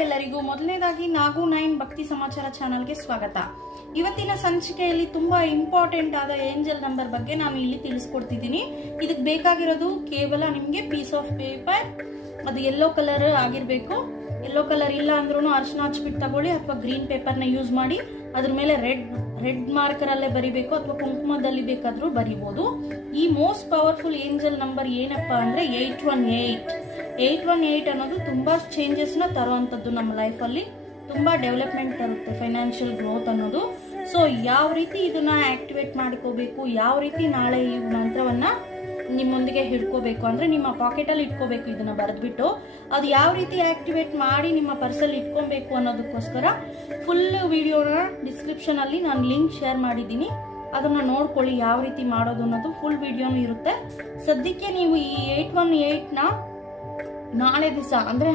ಎಲ್ಲರಿಗೂ ಮೊದಲನೇದಾಗಿ ನಾಗು 9 ಭಕ್ತಿ ಸಮಾಚಾರ ಚಾನೆಲ್ಗೆ ಸ್ವಾಗತ. ಇವತ್ತಿನ ಸಂಚಿಕೆಯಲ್ಲಿ ತುಂಬಾ ಇಂಪಾರ್ಟೆಂಟ್ ಆದ ಏಂಜಲ್ ನಂಬರ್ ಬಗ್ಗೆ ನಾನು ಇಲ್ಲಿ ತಿಳಿಸ್ಕೊಡ್ತಿದ್ದೀನಿ. ಇದಕ್ಕೆ ಬೇಕಾಗಿರೋದು ಕೇವಲ ನಿಮಗೆ ಪೀಸ್ ಆಫ್ ಪೇಪರ್, ಅದು ಯೆಲ್ಲೋ ಕಲರ್ ಆಗಿರಬೇಕು. ಯೆಲ್ಲೋ ಕಲರ್ ಇಲ್ಲ ಅಂದ್ರೂ ಅರಿಶಿನ ಹಚ್ಬಿಟ್ಟು ತಗೊಳ್ಳಿ ಅಥವಾ ಗ್ರೀನ್ ಪೇಪರ್ನ ಯೂಸ್ ಮಾಡಿ ಅದ್ರ ಮೇಲೆ ರೆಡ್ ಮಾರ್ಕರ್ ಅಲ್ಲೇ ಬರಿಬೇಕು ಅಥವಾ ಕುಂಕುಮದಲ್ಲಿ ಬೇಕಾದ್ರೂ ಬರಿಬಹುದು. ಈ ಮೋಸ್ಟ್ ಪವರ್ಫುಲ್ ಏಂಜಲ್ ನಂಬರ್ ಏನಪ್ಪಾ ಅಂದ್ರೆ 818 ಅನ್ನೋದು ತುಂಬಾ ಚೇಂಜಸ್ ನ ತರುವಂತದ್ದು. ನಮ್ಮ ಲೈಫ್ ಅಲ್ಲಿ ತುಂಬಾ ಡೆವಲಪ್ಮೆಂಟ್ ತರುತ್ತೆ, ಫೈನಾನ್ಷಿಯಲ್ ಗ್ರೋತ್ ಅನ್ನೋದು. ಸೊ ಯಾವ ರೀತಿ ಇದನ್ನ ಆಕ್ಟಿವೇಟ್ ಮಾಡ್ಕೋಬೇಕು, ಯಾವ ರೀತಿ ನಾಳೆ ಈ ಮಂತ್ರವನ್ನ ನಿಮ್ಮೊಂದಿಗೆ ಹಿಡ್ಕೋಬೇಕು ಅಂದ್ರೆ ನಿಮ್ಮ ಪಾಕೆಟ್ ಅಲ್ಲಿ ಇಟ್ಕೋಬೇಕು. ಇದನ್ನ ಬರೆದ್ಬಿಟ್ಟು ಅದು ಯಾವ ರೀತಿ ಆಕ್ಟಿವೇಟ್ ಮಾಡಿ ನಿಮ್ಮ ಪರ್ಸಲ್ಲಿ ಇಟ್ಕೊಬೇಕು ಅನ್ನೋದಕ್ಕೋಸ್ಕರ ಫುಲ್ ವಿಡಿಯೋನ ಡಿಸ್ಕ್ರಿಪ್ಷನ್ ಅಲ್ಲಿ ನಾನು ಲಿಂಕ್ ಶೇರ್ ಮಾಡಿದ್ದೀನಿ. ಅದನ್ನ ನೋಡ್ಕೊಳ್ಳಿ ಯಾವ ರೀತಿ ಮಾಡೋದು ಅನ್ನೋದು ಫುಲ್ ವಿಡಿಯೋನು ಇರುತ್ತೆ. ಸದ್ಯಕ್ಕೆ ನೀವು ಈ 818ನ ನಾಳೆ ದಿವಸ ಅಂದ್ರೆ